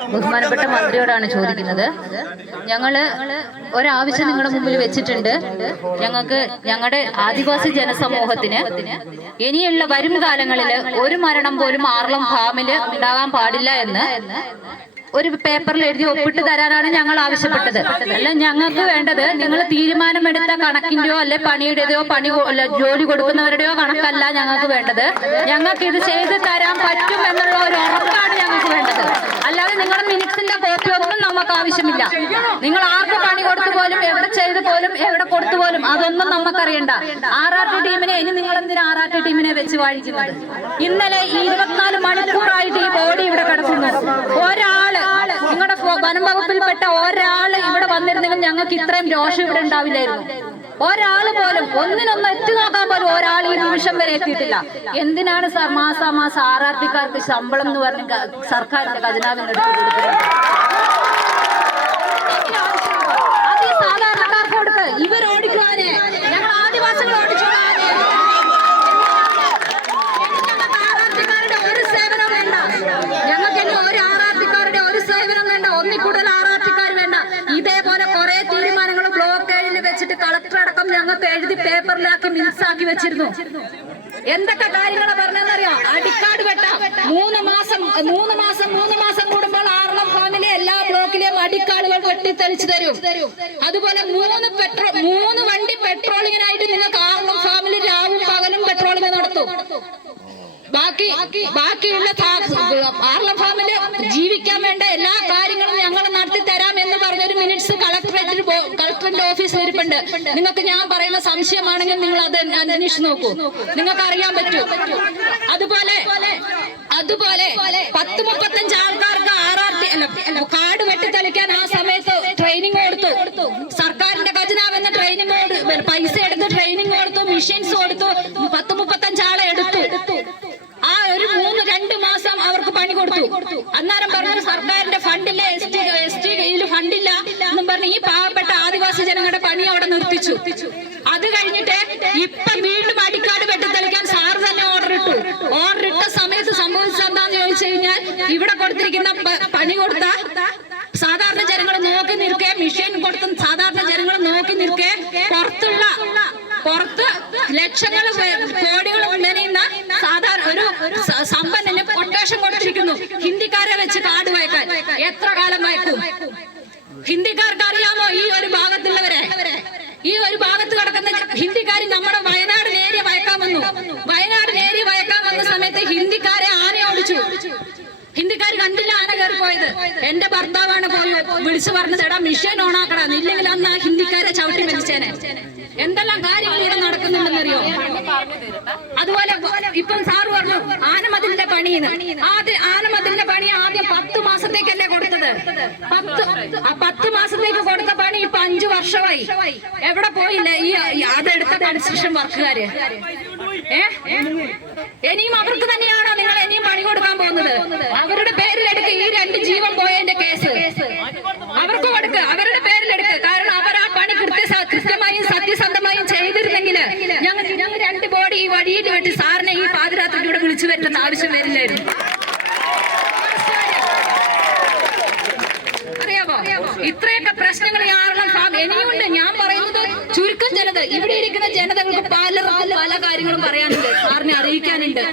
ബഹുമാനപ്പെട്ട മന്ത്രിയോടാണ് ചോദിക്കുന്നത്. ഞങ്ങള് ഒരാവശ്യം നിങ്ങളുടെ മുമ്പിൽ വെച്ചിട്ടുണ്ട്. ഞങ്ങളുടെ ആദിവാസി ജനസമൂഹത്തിന് ഇനിയുള്ള വരും കാലങ്ങളിൽ ഒരു മരണം പോലും ആർളം ഫാമില് ഉണ്ടാകാൻ പാടില്ല എന്ന് ഒരു പേപ്പറിൽ എഴുതി ഒപ്പിട്ട് തരാനാണ് ഞങ്ങൾ ആവശ്യപ്പെട്ടത്. അല്ല, ഞങ്ങൾക്ക് വേണ്ടത് നിങ്ങൾ തീരുമാനമെടുത്ത കണക്കിന്റെയോ അല്ലെ പണിയുടേതോ ജോലി കൊടുക്കുന്നവരുടെയോ കണക്കല്ല ഞങ്ങൾക്ക് വേണ്ടത്. ഞങ്ങൾക്ക് ഇത് ചെയ്ത് തരാൻ പറ്റും എന്നുള്ള ഒരു ഉറപ്പാണ് ഞങ്ങൾക്ക് വേണ്ടത്. അല്ലാതെ നിങ്ങളുടെ മിനിറ്റ്സിന്റെ കോപ്പി ഒന്നും നമുക്ക് ആവശ്യമില്ല. നിങ്ങൾ ആർക്ക് പണി കൊടുത്തു പോലും, എവിടെ ചെയ്തു പോലും, എവിടെ കൊടുത്തു പോലും അതൊന്നും നമുക്കറിയണ്ട. RRT ടീമിനെ ഇനി നിങ്ങൾ എന്തിനാ RRT ടീമിനെ വെച്ച് വാഴിക്കുന്നത്? ഇന്നലെ 24 മണിക്കൂറായിട്ട് ഈ ബോഡി ഇവിടെ കിടക്കുന്നു. ഒരാള് നിങ്ങളുടെ വനം വകുപ്പിൽപ്പെട്ട ഒരാള് ഇവിടെ വന്നിരുന്നെങ്കിൽ ഞങ്ങൾക്ക് ഇത്രയും രോഷം ഇവിടെ ഉണ്ടാവില്ലായിരുന്നു. ഒരാള് പോലും ഒന്നിനൊന്ന് എത്തി നോക്കാൻ പോലും ഒരാൾ ഈ നിമിഷം വരെ എത്തിയിട്ടില്ല. എന്തിനാണ് മാസം RRTക്കാർക്ക് ശമ്പളം എന്ന് പറഞ്ഞ് സർക്കാരിന്റെ ഖജനാവിന് എടുത്ത് കൊടുക്കുന്നത്? അത് ഈ സാധാരണക്കാർക്ക് കൊടുക്ക്. ഇവരോടിക്കുവാന് ഞങ്ങൾ ആദിവാസികൾ ഓടിച്ചോളാന് RRTക്കാരുടെ ഒരു സേവനം വേണ്ട. ഞങ്ങൾക്ക് ഇനി ഒരു RRTക്കാരുടെ ഒരു സേവനം വേണ്ട. ഒന്നിൽ കൂടുതൽ RRTക്കാർ വേണ്ട. ഇതേപോലെ കുറെ തീരുമാനങ്ങൾ ബ്ലോക്ക് ഏഴിൽ വെച്ചിട്ട് കളക്ടർ അടക്കം ഞങ്ങൾക്ക് എഴുതി പേപ്പറിലാക്കി മിൻസാക്കി വെച്ചിരുന്നു. എന്തൊക്കെ കാര്യങ്ങളാണ് പറഞ്ഞതെന്നറിയാം? അടിക്കാട് വെട്ടാം. 3 മാസം കൂടുമ്പോൾ ആർളം ഫാമിലെ എല്ലാ ബ്ലോക്കിലെയും അടിക്കാടുകൾ വെട്ടിത്തെളിച്ചു തരും. അതുപോലെ 3 വണ്ടി പെട്രോളിങ്ങിനായിട്ട് നിങ്ങൾക്ക് ആർളം ഫാമിലി രാവും പകലും പെട്രോളിംഗ് നടത്തും. ബാക്കിയുള്ള ആർളം ഫാമില് ജീവിക്കാൻ വേണ്ട എല്ലാ കാര്യങ്ങളും ഞങ്ങൾ നടത്തി തരാം എന്ന് പറഞ്ഞൊരു മിനിറ്റ്സ് കളക്ടറിന്റെ ഓഫീസിൽ ഇരിപ്പുണ്ട്. നിങ്ങൾക്ക് ഞാൻ പറയുന്ന സംശയമാണെങ്കിൽ നിങ്ങൾ അത് അന്വേഷിച്ച് നോക്കൂ, നിങ്ങൾക്ക് അറിയാൻ പറ്റും. അതുപോലെ 10-35 ആൾക്കാർക്ക് RRT കാട് വെട്ടിത്തെളിക്കാൻ ആ സമയത്ത് ട്രെയിനിങ് കൊടുത്തു. സർക്കാരിന്റെ ഖജനാവെന്ന ട്രെയിനിങ് പൈസ എടുത്ത് ട്രെയിനിങ് കൊടുത്തു, മെഷീൻസ് കൊടുത്തു. 10-35 ആളെ എടുത്തു. ആ ഒരു 2 മാസം അവർക്ക് പണി കൊടുത്തു. അന്നേരം പറഞ്ഞു സർക്കാരിന്റെ ഫണ്ടില്ല, ST കയ്യിൽ ഫണ്ടില്ല എന്നും പറഞ്ഞ് ഈ പാവപ്പെട്ട ആദിവാസി ജനങ്ങളുടെ പണി അവിടെ നിർത്തിച്ചു. അത് കഴിഞ്ഞിട്ട് ഇപ്പൊ വീണ്ടും അടിക്കാട് വെട്ടിത്തെളിക്കാൻ സാർ തന്നെ ഓർഡർ ഇട്ട സമയത്ത് സംഭവിച്ചത് എന്താന്ന് ചോദിച്ചു കഴിഞ്ഞാൽ, ഇവിടെ കൊടുത്തിരിക്കുന്ന പണി കൊടുത്ത സാധാരണ ജനങ്ങൾ നോക്കി നിൽക്കെ, മെഷീൻ കൊടുത്ത സാധാരണ ജനങ്ങൾ നോക്കി നിൽക്കെ, പുറത്ത് ലക്ഷങ്ങൾ കോടികൾ ഉണ്ടെന്ന സാധാരണ ഒരു സമ്പന്നന് കൊട്ടേഷൻ കൊടുത്തിരിക്കുന്നു ഹിന്ദിക്കാരെ വെച്ച് കാട് വയ്ക്കാൻ. എത്ര കാലം വയ്ക്കും? ഹിന്ദിക്കാർക്ക് അറിയാമോ ഈ ഒരു ഭാഗത്തുള്ളവരെ? ഈ ഒരു ഭാഗത്ത് കിടക്കുന്ന ഹിന്ദിക്കാർ നമ്മുടെ വയനാട് ഏരിയ വയ്ക്കാൻ വന്ന സമയത്ത് ഹിന്ദിക്കാരെ ആന ഓടിച്ചു. ഹിന്ദിക്കാർ കണ്ടില്ല ആന കയറി പോയത്. എന്റെ ഭർത്താവാണ് പോയി വിളിച്ചു പറഞ്ഞത്, എടാ മിഷീൻ ഓണാക്കണം, ഇല്ലെങ്കിൽ അന്ന് ആ ഹിന്ദിക്കാരെ ചവിട്ടി വലിച്ചേനെ. എന്തെല്ലാം കാര്യങ്ങൾ ഇവിടെ നടക്കുന്നുണ്ടെന്നറിയോ? അതുപോലെ ഇപ്പം സാറ് പറഞ്ഞു ആനമതിലിന്റെ പണിന്ന്. ആനമതിലിന്റെ പണി ആദ്യം 10 മാസത്തേക്കല്ലേ കൊടുത്തത്? 10 മാസത്തേക്ക് കൊടുത്ത പണി ഇപ്പൊ 5 വർഷമായി. എവിടെ പോയില്ലേ ഈ അതെടുത്ത കൺസ്ട്രക്ഷൻ വർക്കുകാര്? ഇനിയും അവർക്ക് തന്നെയാണോ നിങ്ങൾ ഇനിയും പണി കൊടുക്കാൻ പോകുന്നത്? അവരുടെ പേരിലെടുക്ക് ഈ 2 ജീവൻ പോയതിന്റെ കേസ് അവർക്ക് കൊടുക്ക്, അവരുടെ പേരിലെടുക്ക്. കാരണം അവർ ആ പണി കൃത്യമായും സത്യസന്ധമായും ചെയ്തിരുന്നെങ്കിൽ ഞങ്ങൾ 2 ബോഡി ഈ വഴിയിൽ വെട്ടി സാറിനെ ഈ പാതിരാത്രിക്ക് ഇവിടെ വിളിച്ചു വരുന്ന ആവശ്യം വരില്ലായിരുന്നു. അറിയാമോ? ഇത്രയൊക്കെ പ്രശ്നങ്ങൾ ഇനിയുണ്ട്. ഞാൻ പറയുന്നത് ചുരുക്കം ജനത, ഇവിടെ ഇരിക്കുന്ന ജനതകൾക്ക് പല കാര്യങ്ങളും പറയാനുണ്ട്, സാറിനെ അറിയിക്കാനുണ്ട്.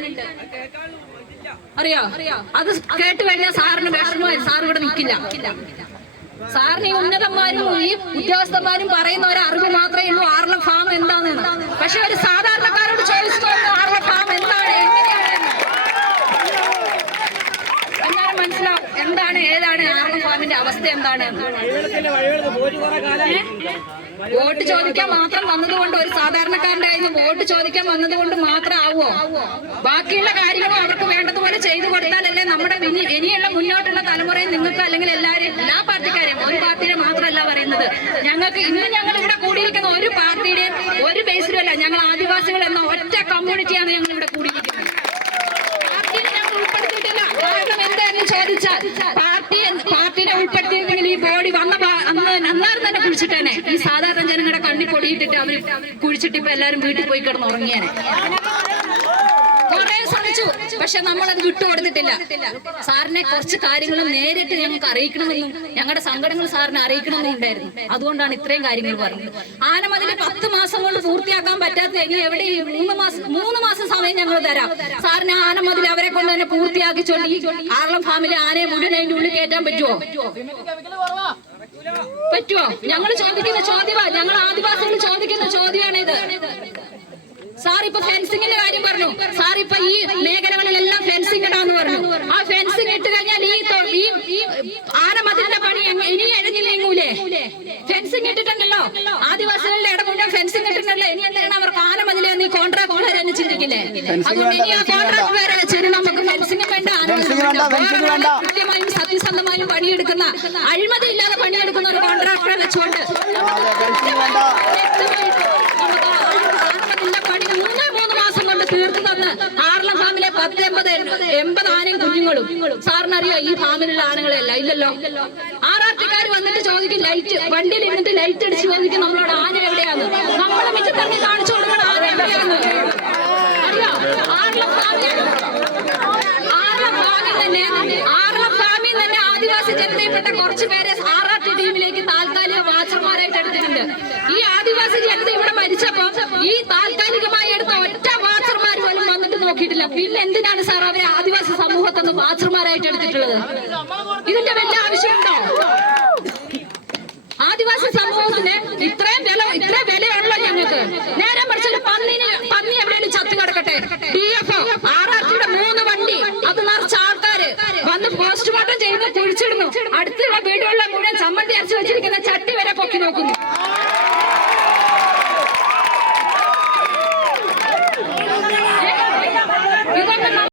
അറിയാം, അത് കേട്ട് കഴിഞ്ഞാൽ സാറിന് വിഷമമായി, സാർ ഇവിടെ നിൽക്കില്ല. സാറിന് ഈ ഉന്നതന്മാരും ഈ ഉദ്യോഗസ്ഥന്മാരും പറയുന്ന ഒരു അറിവ് മാത്രമേ ഉള്ളൂ ആർളം ഫാം എന്താണെന്ന്. പക്ഷെ ഒരു സാധാരണക്കാരോട് ചോദിച്ചു നോക്കും ആർളം ഫാം എന്താണ്, എന്നാലും മനസ്സിലാവും എന്താണ് ഏതാണ് ആർളം ഫാമിന്റെ അവസ്ഥ എന്താണ്. വോട്ട് ചോദിക്കാൻ മാത്രം വന്നതുകൊണ്ട്, ഒരു സാധാരണക്കാരന്റെ കയ്യിൽ നിന്ന് വോട്ട് ചോദിക്കാൻ വന്നതുകൊണ്ട് മാത്രം ആവുമോ? ബാക്കിയുള്ള കാര്യങ്ങളും അവർക്ക് വേണ്ടതുപോലെ ചെയ്തു കൊടുത്താലല്ലേ നമ്മുടെ ഇനിയുള്ള മുന്നോട്ടുള്ള തലമുറയിൽ നിങ്ങൾക്ക്, അല്ലെങ്കിൽ എല്ലാ പാർട്ടിക്കാരെയും, ഒരു പാർട്ടിയെ മാത്രമല്ല പറയുന്നത്. ഞങ്ങൾക്ക് ഇന്ന് ഞങ്ങൾ ഇവിടെ കൂടിയിരിക്കുന്ന ഒരു പാർട്ടിയുടെയും ഒരു ബേസിലും അല്ല. ഞങ്ങൾ ആദിവാസികൾ എന്ന ഒറ്റ കമ്മ്യൂണിറ്റിയാണ് ഞങ്ങൾ ഇവിടെ കൂടിയിരിക്കുന്നത്. പാർട്ടിയെ ഞങ്ങൾ ഉൾപ്പെടുത്തിയിട്ടില്ല. കാരണം എന്താണെന്ന് ചോദിച്ചാൽ പാർട്ടിനെ ഉൾപ്പെടുത്തിയെങ്കിൽ ഈ ബോഡി അന്നേരം തന്നെ കുഴിച്ചിട്ടേനെ. ഈ സാധാരണ ജനങ്ങളുടെ കണ്ണി പൊടിയിട്ടിട്ട് അവർ കുഴിച്ചിട്ട് ഇപ്പൊ എല്ലാരും വീട്ടിൽ പോയി കിടന്ന് ഉറങ്ങിയേനെ. കുറെ ശ്രമിച്ചു, പക്ഷെ നമ്മളത് വിട്ടുകൊടുത്തിട്ടില്ല. സാറിനെ കുറച്ച് കാര്യങ്ങളും നേരിട്ട് ഞങ്ങൾക്ക് അറിയിക്കണമെന്നും ഞങ്ങളുടെ സങ്കടങ്ങൾ സാറിനെ അറിയിക്കണമെന്നും ഉണ്ടായിരുന്നു. അതുകൊണ്ടാണ് ഇത്രയും കാര്യങ്ങൾ പറഞ്ഞത്. ആനമതിൽ 10 മാസം കൊണ്ട് പൂർത്തിയാക്കാൻ പറ്റാത്ത ഇനി എവിടെ 3 മാസം സമയം ഞങ്ങൾ തരാം. സാറിന് ആനമതിൽ അവരെ കൊണ്ട് തന്നെ പൂർത്തിയാക്കിച്ചോണ്ട് ഈ ആർളം ഫാമിലെ ആനയെ മുഴുവൻ അതിന്റെ ഉള്ളിൽ കയറ്റാൻ പറ്റുമോ? ഞങ്ങൾ ചോദിക്കുന്ന ചോദ്യമാണ്, ഞങ്ങൾ ആദിവാസികൾ ചോദിക്കുന്ന ചോദ്യമാണിത്. സാർ ഇപ്പൊ ഫെൻസിങ്ങിന്റെ കാര്യം പറഞ്ഞു. സാർ ഇപ്പൊ ഈ മേഖലകളിലെല്ലാം ഫെൻസിങ് ഇടാന്ന് പറഞ്ഞു. ആ ഫെൻസിങ് ഇട്ട് കഴിഞ്ഞാൽ ഈ ആനമതിലിന്റെ പണി ഇനി എഴുതി നീങ്ങൂലേ? ഫെൻസിങ് ഇട്ടിട്ടുണ്ടല്ലോ, ആദിവാസികളുടെ ഇടം മുഴുവൻ ഫെൻസിങ് ഇട്ടിട്ടുണ്ടല്ലോ. ഇനി എന്താണ് അവർക്ക് ആനമതിലെ നീ കോൺട്രാക്ട് വരെ ചിന്തിക്കില്ലേ? അതുകൊണ്ട് ഇനി ആ കോൺട്രാക്ട് വരെ വെച്ചിട്ട് നമുക്ക് ഫെൻസിങ് വേണ്ട, കൃത്യമായും സത്യസന്ധമായും പണിയെടുക്കുന്ന, അഴിമതി ഇല്ലാതെ പണിയെടുക്കുന്ന ഒരു കോൺട്രാക്ടറെ വെച്ചുകൊണ്ട് തീർത്തു തന്ന് ആർളം ഫാമിലെ 10-80 ആനയും കുഞ്ഞുങ്ങളും. സാറിനറിയോ ഈ ഫാമിലുള്ള ആനകളെയല്ല? ഇല്ലല്ലോ. ആർആർടിക്കാർ വന്നിട്ട് ചോദിക്കും, ലൈറ്റ് വണ്ടിയിൽ ഇരുന്നിട്ട് ലൈറ്റ് അടിച്ച് ചോദിക്കും നമ്മളോട് ആന എവിടെയാണ്. നമ്മളെ മിച്ചത്തന്നെ കാണിച്ചു കൊടുക്കണം ആന എവിടെയാണ്. അറിയോ? ആർളം ഫാമിൽ തന്നെ ആദിവാസി ജനതയിൽപ്പെട്ട കുറച്ച് പേരെ ആർആർടി ടീമിലേക്ക് താൽക്കാലിക വാച്ചർമാരായിട്ട് എടുത്തിട്ടുണ്ട്. ഈ ആദിവാസി ജനത ഇവിടെ മരിച്ചപ്പോ ഈ താൽക്കാലികമായി എടുത്ത ഒറ്റ വാച്ചർമാർ പോലും വന്നിട്ട് നോക്കിയിട്ടില്ല. പിന്നെ എന്തിനാണ് സാർ അവരെ ആദിവാസി സമൂഹത്തൊന്ന് വാച്ചർമാരായിട്ട് എടുത്തിട്ടുള്ളത്? ഇതിന്റെ വല്ല ആവശ്യമുണ്ടോ? ആദിവാസി സമൂഹത്തിന് ഇത്രയും വിലയുള്ളൂ ഞങ്ങൾക്ക്. നേരെ മറിച്ചൊരു പന്നി എവിടെയും ചത്തു കിടക്കട്ടെ, DFO ആർആർടിയുടെ 3 വണ്ടി അത് നിറച്ച ആൾക്കാര് വന്ന് പോസ്റ്റ്മോർട്ടം ചെയ്യുന്ന കുഴിച്ചിടുന്നു. അടുത്തുള്ള വീടുകളിലെ മുഴുവൻ ചമ്മന്തി അരച്ചു വെച്ചിരിക്കുന്ന ചട്ടി വരെ പൊക്കി നോക്കുന്നു.